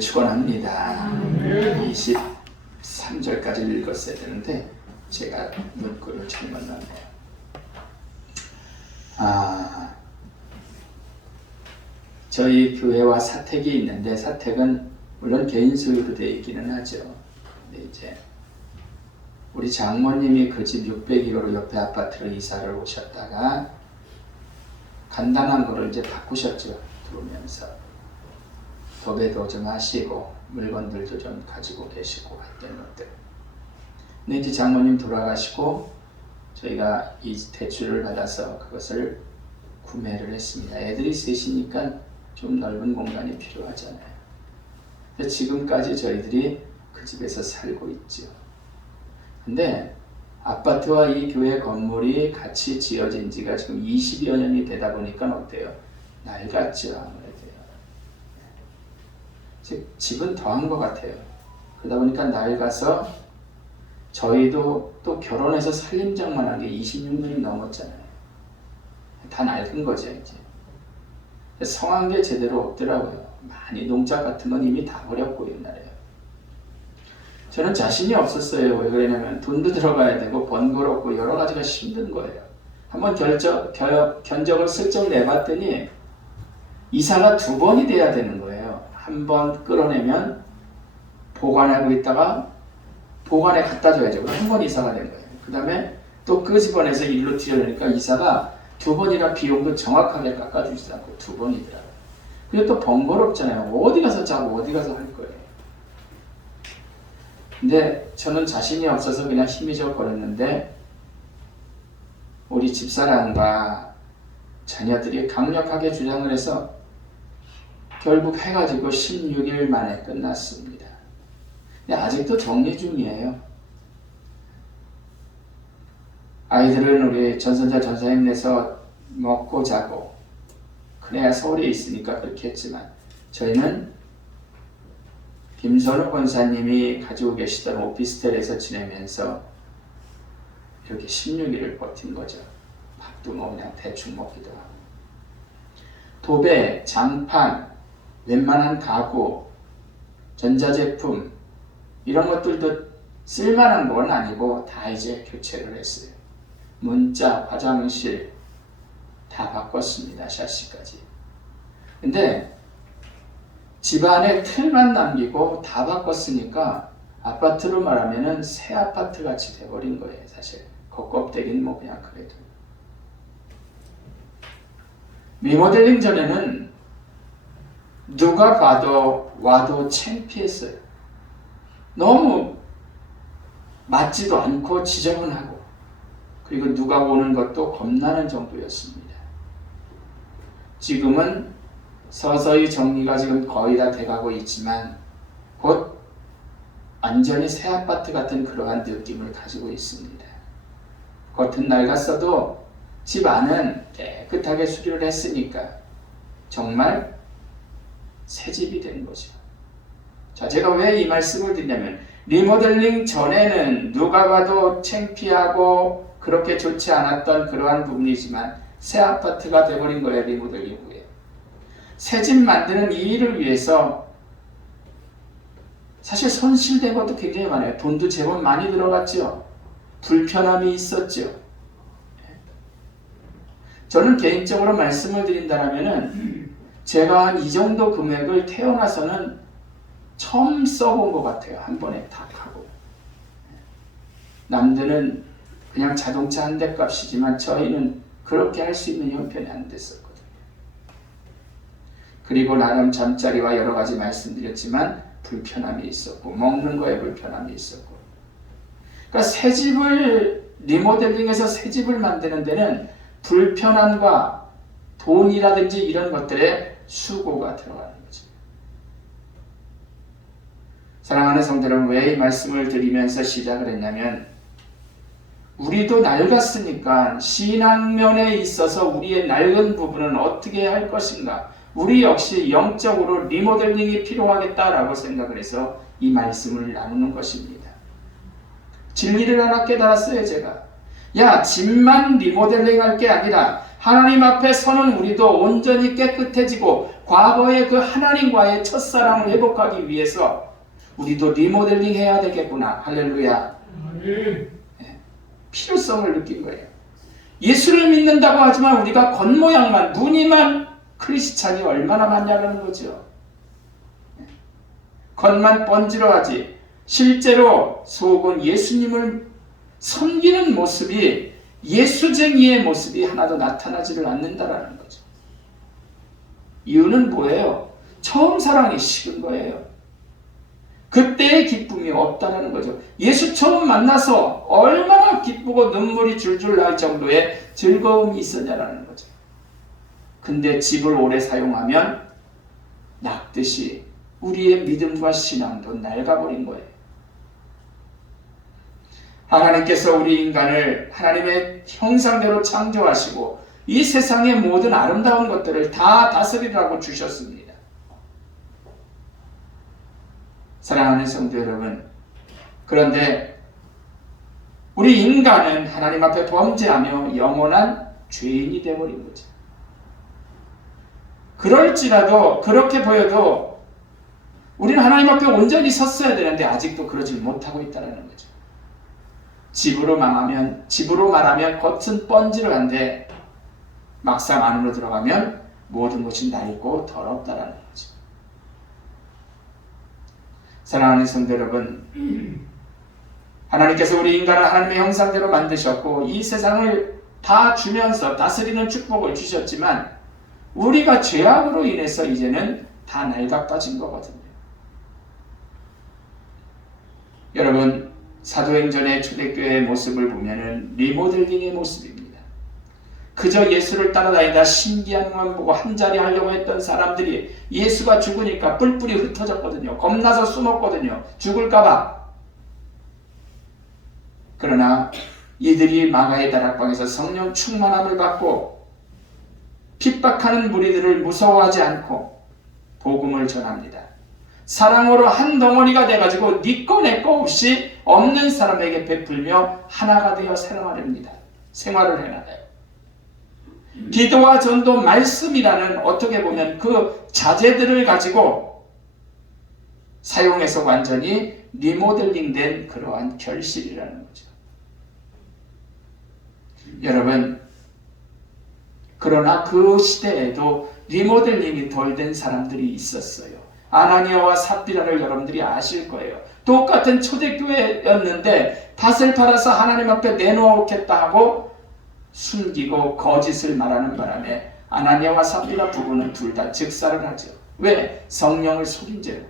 축원합니다. 23절까지 읽었어야 되는데 제가 문구를 잘못 넣었네요. 아, 저희 교회와 사택이 있는데 사택은 물론 개인 소유로 되어 있기는 하죠. 근데 이제 우리 장모님이 그 집 600일로 옆에 아파트로 이사를 오셨다가 간단한 거를 이제 바꾸셨죠. 들어오면서. 도배도 좀 하시고 물건들도 좀 가지고 계시고 했던 것들. 근데 이제 장모님 돌아가시고 저희가 이 대출을 받아서 그것을 구매를 했습니다. 애들이 셋이니까 좀 넓은 공간이 필요하잖아요. 지금까지 저희들이 그 집에서 살고 있죠. 근데 아파트와 이 교회 건물이 같이 지어진 지가 지금 20여 년이 되다 보니까 어때요? 낡았죠, 집은 더한 것 같아요. 그러다 보니까 낡아서 저희도 또 결혼해서 살림장만 한 게 26년이 넘었잖아요. 다 낡은 거죠 이제. 성한 게 제대로 없더라고요. 많이 농작 같은 건 이미 다 버렸고 옛날에. 저는 자신이 없었어요. 왜 그러냐면 돈도 들어가야 되고 번거롭고 여러 가지가 힘든 거예요. 한번 결정, 결, 견적을 슬쩍 내봤더니 이사가 두 번이 돼야 되는 거예요. 한번 끌어내면 보관하고 있다가 보관에 갖다 줘야죠. 한 번 이사가 된 거예요. 그 다음에 또 끄집어내서 일로 들여놓으니까 이사가 두 번이나 비용도 정확하게 깎아주지 않고 두 번이더라고요. 그리고 또 번거롭잖아요. 어디 가서 자고 어디 가서 할 거예요. 근데 저는 자신이 없어서 그냥 희미적거렸는데 우리 집사람과 자녀들이 강력하게 주장을 해서 결국 해가 지고 16일 만에 끝났습니다. 근데 아직도 정리 중이에요. 아이들은 우리 전선자 전사님네서 먹고 자고 그래야 서울에 있으니까 그렇게 했지만 저희는 김선우 권사님이 가지고 계시던 오피스텔에서 지내면서 이렇게 16일을 버틴 거죠. 밥도 뭐 그냥 대충 먹기도 하고. 도배, 장판, 웬만한 가구, 전자제품 이런 것들도 쓸만한 건 아니고 다 이제 교체를 했어요. 문자, 화장실 다 바꿨습니다. 샤시까지. 근데 집안에 틀만 남기고 다 바꿨으니까 아파트로 말하면은 새 아파트 같이 돼버린 거예요. 사실 겉껍데기는 뭐 그냥 그래도. 리모델링 전에는 누가 봐도 와도 창피했어요. 너무 맞지도 않고 지저분하고 그리고 누가 오는 것도 겁나는 정도였습니다. 지금은 서서히 정리가 지금 거의 다 돼가고 있지만 곧 완전히 새 아파트 같은 그러한 느낌을 가지고 있습니다. 겉은 낡았어도 집 안은 깨끗하게 수리를 했으니까 정말 새 집이 된 거죠. 자, 제가 왜 이 말씀을 드냐면 리모델링 전에는 누가 봐도 창피하고 그렇게 좋지 않았던 그러한 부분이지만 새 아파트가 돼버린 거예요 리모델링 후에. 새 집 만드는 이 일을 위해서 사실 손실된 것도 굉장히 많아요. 돈도 제법 많이 들어갔죠. 불편함이 있었죠. 저는 개인적으로 말씀을 드린다면은 제가 한 이 정도 금액을 태어나서는 처음 써본 것 같아요. 한 번에 탁 하고. 남들은 그냥 자동차 한 대 값이지만 저희는 그렇게 할 수 있는 형편이 안 됐었거든요. 그리고 나름 잠자리와 여러 가지 말씀드렸지만 불편함이 있었고 먹는 거에 불편함이 있었고 그러니까 새 집을 리모델링해서 새 집을 만드는 데는 불편함과 돈이라든지 이런 것들에 수고가 들어가는 거죠. 사랑하는 여러분, 왜이 말씀을 드리면서 시작을 했냐면, 우리도 낡았으니까 신앙면에 있어서 우리의 낡은 부분은 어떻게 할 것인가? 우리 역시 영적으로 리모델링이 필요하겠다라고 생각을 해서 이 말씀을 나누는 것입니다. 진리를 하나 깨달았어요, 제가. 야, 집만 리모델링 할 게 아니라 하나님 앞에 서는 우리도 온전히 깨끗해지고 과거의 그 하나님과의 첫사랑을 회복하기 위해서 우리도 리모델링 해야 되겠구나. 할렐루야. 아멘. 필요성을 느낀 거예요. 예수를 믿는다고 하지만 우리가 겉모양만, 무늬만 크리스찬이 얼마나 많냐는 거죠. 겉만 번지러하지 실제로 속은 예수님을 섬기는 모습이 예수쟁이의 모습이 하나도 나타나지를 않는다라는 거죠. 이유는 뭐예요? 처음 사랑이 식은 거예요. 그때의 기쁨이 없다는 거죠. 예수 처음 만나서 얼마나 기쁘고 눈물이 줄줄 날 정도의 즐거움이 있었냐라는 거죠. 근데 집을 오래 사용하면 낙듯이 우리의 믿음과 신앙도 낡아버린 거예요. 하나님께서 우리 인간을 하나님의 형상대로 창조하시고 이 세상의 모든 아름다운 것들을 다 다스리라고 주셨습니다. 사랑하는 성도 여러분, 그런데 우리 인간은 하나님 앞에 범죄하며 영원한 죄인이 되어버린 거죠. 그럴지라도 그렇게 보여도 우리는 하나님 앞에 온전히 섰어야 되는데 아직도 그러지 못하고 있다는 거죠. 집으로 망하면 집으로 말하면 겉은 번지르한데 막상 안으로 들어가면 모든 것이 낡고 더럽다라는 거죠. 사랑하는 성도 여러분, 하나님께서 우리 인간을 하나님의 형상대로 만드셨고 이 세상을 다 주면서 다스리는 축복을 주셨지만 우리가 죄악으로 인해서 이제는 다 낡아 빠진 거거든요. 여러분 사도행전의 초대교회의 모습을 보면은 리모델링의 모습입니다. 그저 예수를 따라다니다 신기한 것만 보고 한 자리 하려고 했던 사람들이 예수가 죽으니까 뿔뿔이 흩어졌거든요. 겁나서 숨었거든요. 죽을까봐. 그러나 이들이 마가의 다락방에서 성령 충만함을 받고 핍박하는 무리들을 무서워하지 않고 복음을 전합니다. 사랑으로 한 덩어리가 돼가지고 니꺼 내꺼 없이 없는 사람에게 베풀며 하나가 되어 생활합니다. 생활을 해나가요. 기도와 전도 말씀이라는 어떻게 보면 그 자재들을 가지고 사용해서 완전히 리모델링된 그러한 결실이라는 거죠. 여러분, 그러나 그 시대에도 리모델링이 덜 된 사람들이 있었어요. 아나니아와 삽비라를 여러분들이 아실 거예요. 똑같은 초대교회였는데 밭을 팔아서 하나님 앞에 내놓겠다 하고 숨기고 거짓을 말하는 바람에 아나니아와 삽비라 부부는 둘 다 즉사를 하죠. 왜? 성령을 속인 죄로.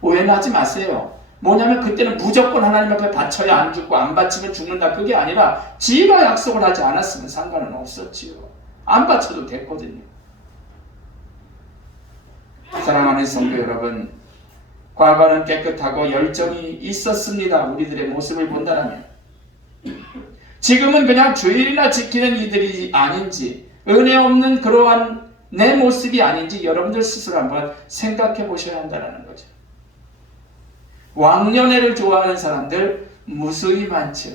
오해는 하지 마세요. 뭐냐면 그때는 무조건 하나님 앞에 바쳐야 안 죽고 안 바치면 죽는다 그게 아니라 지가 약속을 하지 않았으면 상관은 없었지요. 안 바쳐도 됐거든요. 사랑하는 성도 여러분, 과거는 깨끗하고 열정이 있었습니다. 우리들의 모습을 본다면. 지금은 그냥 주일이나 지키는 이들이 아닌지, 은혜 없는 그러한 내 모습이 아닌지 여러분들 스스로 한번 생각해 보셔야 한다는 거죠. 왕년회를 좋아하는 사람들 무수히 많죠.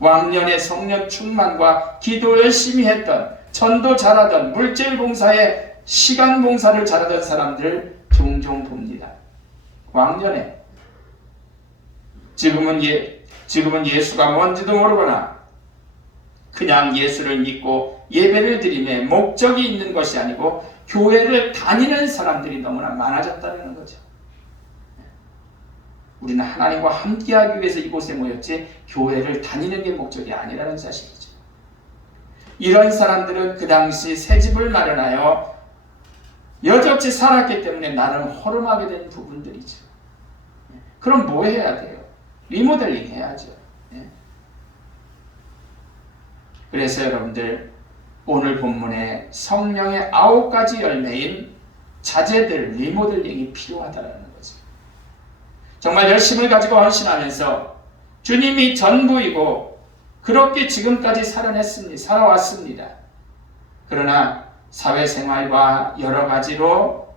왕년의 성령 충만과 기도 열심히 했던, 전도 잘하던, 물질 봉사에 시간 봉사를 잘하던 사람들 종종 봅니다. 왕년에 지금은 예 지금은 예수가 뭔지도 모르거나 그냥 예수를 믿고 예배를 드림에 목적이 있는 것이 아니고 교회를 다니는 사람들이 너무나 많아졌다는 거죠. 우리는 하나님과 함께하기 위해서 이곳에 모였지 교회를 다니는 게 목적이 아니라는 사실이죠. 이런 사람들은 그 당시 새 집을 마련하여 여적지 살았기 때문에 나름 허름하게 된 부분들이죠. 그럼 뭐 해야 돼요? 리모델링 해야죠. 예. 그래서 여러분들 오늘 본문에 성령의 아홉 가지 열매인 자제들 리모델링이 필요하다는 거죠. 정말 열심을 가지고 헌신하면서 주님이 전부이고 그렇게 지금까지 살아냈습니다. 살아왔습니다. 그러나 사회생활과 여러 가지로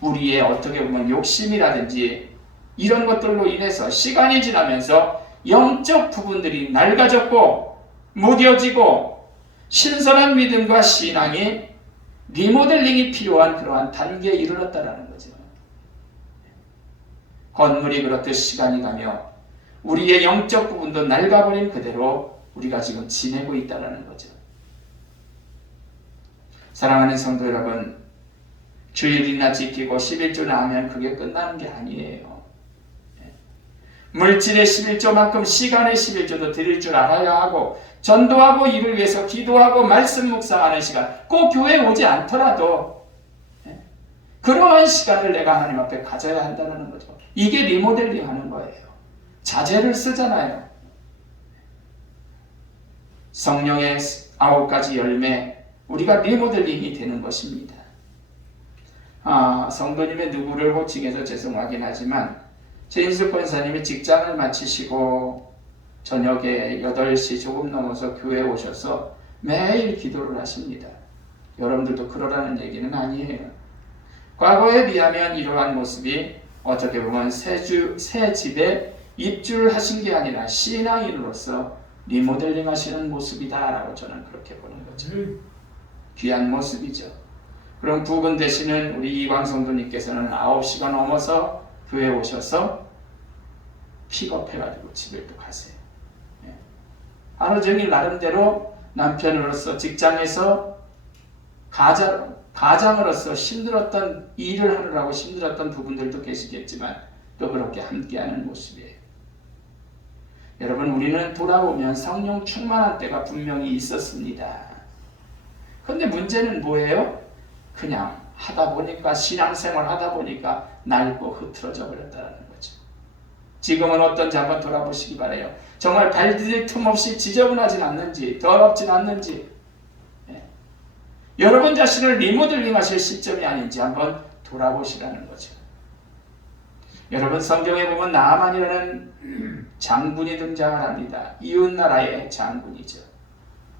우리의 어떻게 보면 욕심이라든지 이런 것들로 인해서 시간이 지나면서 영적 부분들이 낡아졌고 무뎌지고 신선한 믿음과 신앙이 리모델링이 필요한 그러한 단계에 이르렀다라는 거죠. 건물이 그렇듯 시간이 가며 우리의 영적 부분도 낡아버린 그대로 우리가 지금 지내고 있다는 거죠. 사랑하는 성도 여러분, 주일이나 지키고 11조나 하면 그게 끝나는 게 아니에요. 예. 물질의 11조만큼 시간의 11조도 드릴 줄 알아야 하고 전도하고 이를 위해서 기도하고 말씀 묵상하는 시간 꼭 교회 오지 않더라도 예. 그러한 시간을 내가 하나님 앞에 가져야 한다는 거죠. 이게 리모델링 하는 거예요. 자재를 쓰잖아요. 성령의 아홉 가지 열매, 우리가 리모델링이 되는 것입니다. 아, 성도님의 누구를 호칭해서 죄송하긴 하지만 최인숙 권사님이 직장을 마치시고 저녁에 8시 조금 넘어서 교회에 오셔서 매일 기도를 하십니다. 여러분들도 그러라는 얘기는 아니에요. 과거에 비하면 이러한 모습이 어떻게 보면 새, 주, 새 집에 입주를 하신 게 아니라 신앙인으로서 리모델링 하시는 모습이다라고 저는 그렇게 보는 거죠. 귀한 모습이죠. 그럼 부근 되시는 우리 이광 성도님께서는 9시가 넘어서 교회 오셔서 픽업해가지고 집에 또 가세요. 예. 하루 종일 나름대로 남편으로서 직장에서 가장, 가장으로서 힘들었던 일을 하느라고 힘들었던 부분들도 계시겠지만 또 그렇게 함께하는 모습이에요. 여러분 우리는 돌아보면 성령 충만한 때가 분명히 있었습니다. 근데 문제는 뭐예요? 그냥 하다 보니까 신앙생활 하다 보니까 낡고 흐트러져 버렸다는 거죠. 지금은 어떤지 한번 돌아보시기 바래요. 정말 발디딜 틈 없이 지저분하진 않는지 더럽진 않는지 예. 여러분 자신을 리모델링 하실 시점이 아닌지 한번 돌아보시라는 거죠. 여러분 성경에 보면 나만이라는 장군이 등장을 합니다. 이웃 나라의 장군이죠.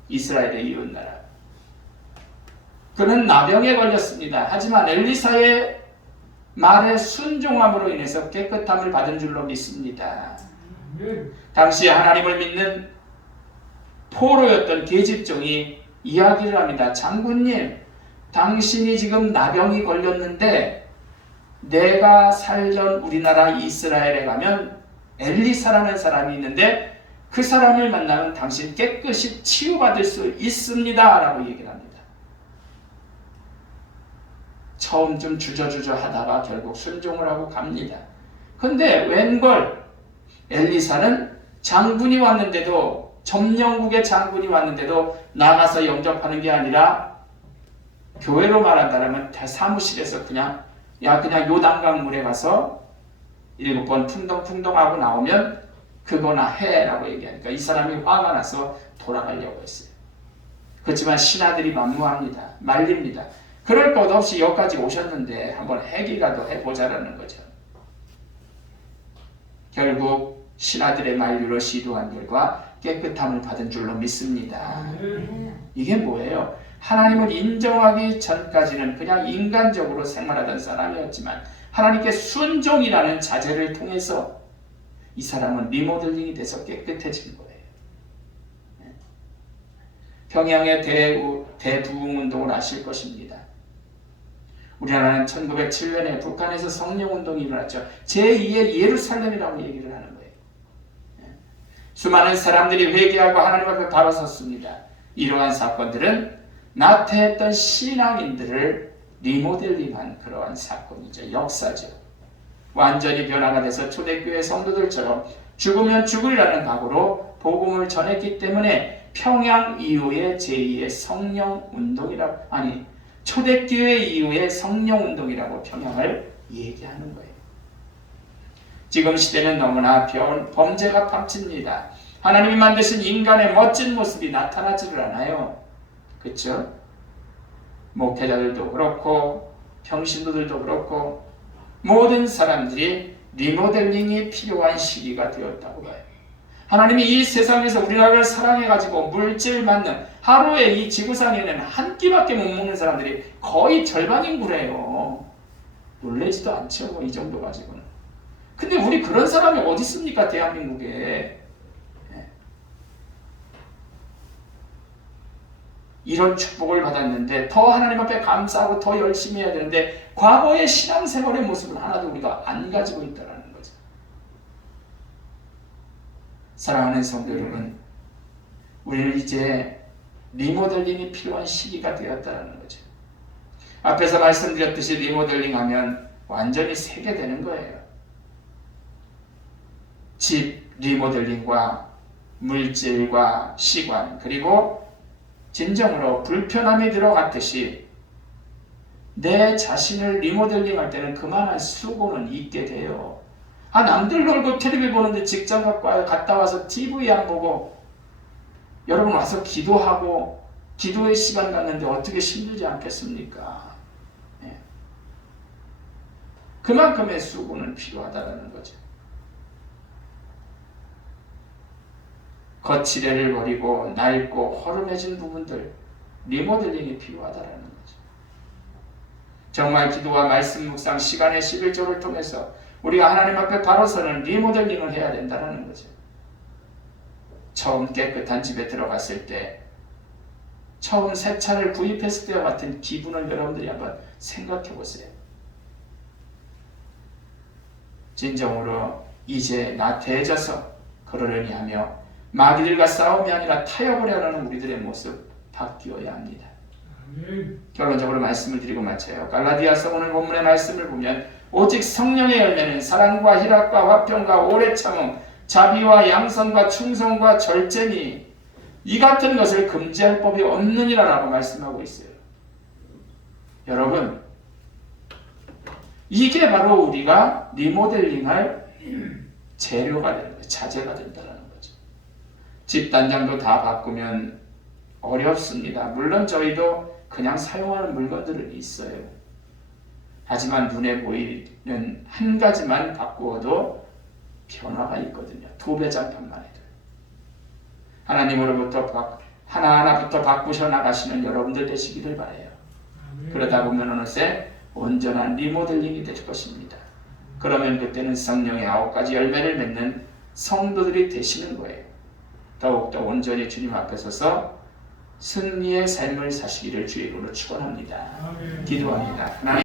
이스라엘의 이웃 나라. 그는 나병에 걸렸습니다. 하지만 엘리사의 말에 순종함으로 인해서 깨끗함을 받은 줄로 믿습니다. 당시 하나님을 믿는 포로였던 계집종이 이야기를 합니다. 장군님, 당신이 지금 나병이 걸렸는데 내가 살던 우리나라 이스라엘에 가면 엘리사라는 사람이 있는데 그 사람을 만나면 당신 깨끗이 치유받을 수 있습니다. 라고 얘기를 합니다. 처음 좀 주저주저 하다가 결국 순종을 하고 갑니다. 근데 웬걸 엘리사는 장군이 왔는데도 점령국의 장군이 왔는데도 나가서 영접하는 게 아니라 교회로 말한다면 사무실에서 그냥 야 그냥 요단강 물에 가서 일곱 번 풍덩풍덩하고 나오면 그거나 해라고 얘기하니까 이 사람이 화가 나서 돌아가려고 했어요. 그렇지만 신하들이 만무합니다. 말립니다. 그럴 것 없이 여기까지 오셨는데 한번 해기라도 해보자라는 거죠. 결국 신하들의 만류로 시도한 결과 깨끗함을 받은 줄로 믿습니다. 이게 뭐예요? 하나님을 인정하기 전까지는 그냥 인간적으로 생활하던 사람이었지만 하나님께 순종이라는 자제를 통해서 이 사람은 리모델링이 돼서 깨끗해진 거예요. 평양의 대우, 대부흥 운동을 아실 것입니다. 우리나라는 1907년에 북한에서 성령운동이 일어났죠. 제2의 예루살렘이라고 얘기를 하는 거예요. 예. 수많은 사람들이 회개하고 하나님 앞에 바로 섰습니다. 이러한 사건들은 나태했던 신앙인들을 리모델링한 그러한 사건이죠. 역사죠. 완전히 변화가 돼서 초대교회 성도들처럼 죽으면 죽으리라는 각오로 복음을 전했기 때문에 평양 이후의 제2의 성령 운동이라고 아니 초대교회 이후의 성령 운동이라고 평양을 얘기하는 거예요. 지금 시대는 너무나 범죄가 팍칩니다. 하나님이 만드신 인간의 멋진 모습이 나타나지를 않아요. 그렇죠? 목회자들도 그렇고 평신도들도 그렇고 모든 사람들이 리모델링이 필요한 시기가 되었다고 봐요. 하나님이 이 세상에서 우리나라를 사랑해가지고 물질 맞는 하루에 이 지구상에는 한 끼밖에 못 먹는 사람들이 거의 절반 인구래요. 놀래지도 않죠. 이 정도 가지고는. 근데 우리 그런 사람이 어디 있습니까? 대한민국에. 예. 이런 축복을 받았는데 더 하나님 앞에 감사하고 더 열심히 해야 되는데 과거의 신앙생활의 모습을 하나도 우리가 안 가지고 있다는 거죠. 사랑하는 성도 여러분, 우리는 이제 리모델링이 필요한 시기가 되었다는 거죠. 앞에서 말씀드렸듯이 리모델링 하면 완전히 새게 되는 거예요. 집 리모델링과 물질과 시관 그리고 진정으로 불편함이 들어갔듯이 내 자신을 리모델링 할 때는 그만한 수고는 있게 돼요. 아 남들 놀고 텔레비 보는데 직장 갔다 와서 TV 안 보고 여러분 와서 기도하고 기도의 시간 갖는데 어떻게 힘들지 않겠습니까? 예. 그만큼의 수고는 필요하다는 거죠. 거칠애를 버리고 낡고 허름해진 부분들 리모델링이 필요하다는 거죠. 정말 기도와 말씀 묵상 시간의 11조를 통해서 우리가 하나님 앞에 바로 서는 리모델링을 해야 된다는 거죠. 처음 깨끗한 집에 들어갔을 때 처음 새 차를 구입했을 때와 같은 기분을 여러분들이 한번 생각해 보세요. 진정으로 이제 나태해져서 그러려니 하며 마귀들과 싸움이 아니라 타협을 하려는 우리들의 모습 바뀌어야 합니다. 결론적으로 말씀을 드리고 마쳐요. 갈라디아서 오늘 본문의 말씀을 보면 오직 성령의 열매는 사랑과 희락과 화평과 오래 참음, 자비와 양선과 충성과 절제니 이 같은 것을 금지할 법이 없느니라라고 말씀하고 있어요. 여러분, 이게 바로 우리가 리모델링할 재료가 되는 거예요. 자재가 된다는 거죠. 집 단장도 다 바꾸면 어렵습니다. 물론 저희도 그냥 사용하는 물건들은 있어요. 하지만 눈에 보이는 한 가지만 바꾸어도 변화가 있거든요. 도배장판만 해도. 하나님으로부터 바- 하나하나부터 바꾸셔 나가시는 여러분들 되시기를 바래요. 그러다 보면 어느새 온전한 리모델링이 될 것입니다. 그러면 그때는 성령의 아홉 가지 열매를 맺는 성도들이 되시는 거예요. 더욱더 온전히 주님 앞에 서서 승리의 삶을 사시기를 주의 이름으로 축원합니다. 기도합니다. 하나님